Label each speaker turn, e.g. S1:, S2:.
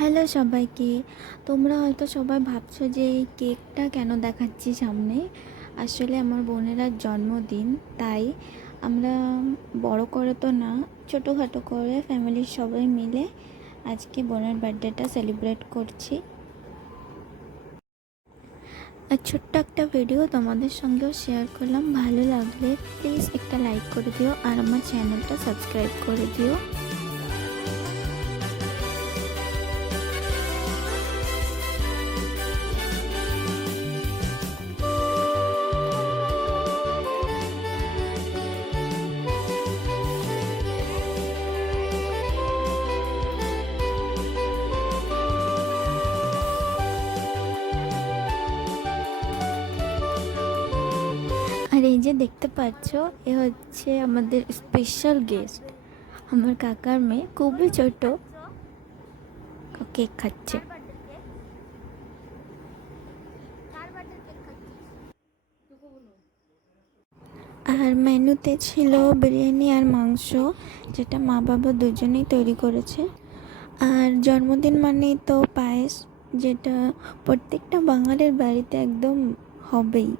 S1: Hello সবাইকে। তোমরা হয়তো সবাই ভাবছ যে এই কেকটা কেন দেখাচ্ছি সামনে? আসলে আমার বোনেরা জন্মদিন, তাই আমরা বড় করে তো না, ছোটোখাটো করে ফ্যামিলির সবাই মিলে আজকে বোনের বার্থডেটা সেলিব্রেট করছি। আর ছোট্ট একটা ভিডিও তোমাদের সঙ্গেও শেয়ার করলাম। ভালো লাগলে প্লিজ একটা লাইক করে দিও আর আমার চ্যানেলটা সাবস্ক্রাইব করে দিও। আর এই যে দেখতে পাচ্ছ, এ হচ্ছে আমাদের স্পেশাল গেস্ট আমার কাকার মেয়ে, খুবই ছোট। কেক খাচ্ছে। আর মেনুতে ছিল বিরিয়ানি আর মাংস, যেটা মা বাবা দুজনেই তৈরি করেছে। আর জন্মদিন মানেই তো পায়েস, যেটা প্রত্যেকটা বাঙালির বাড়িতে একদম হবেই।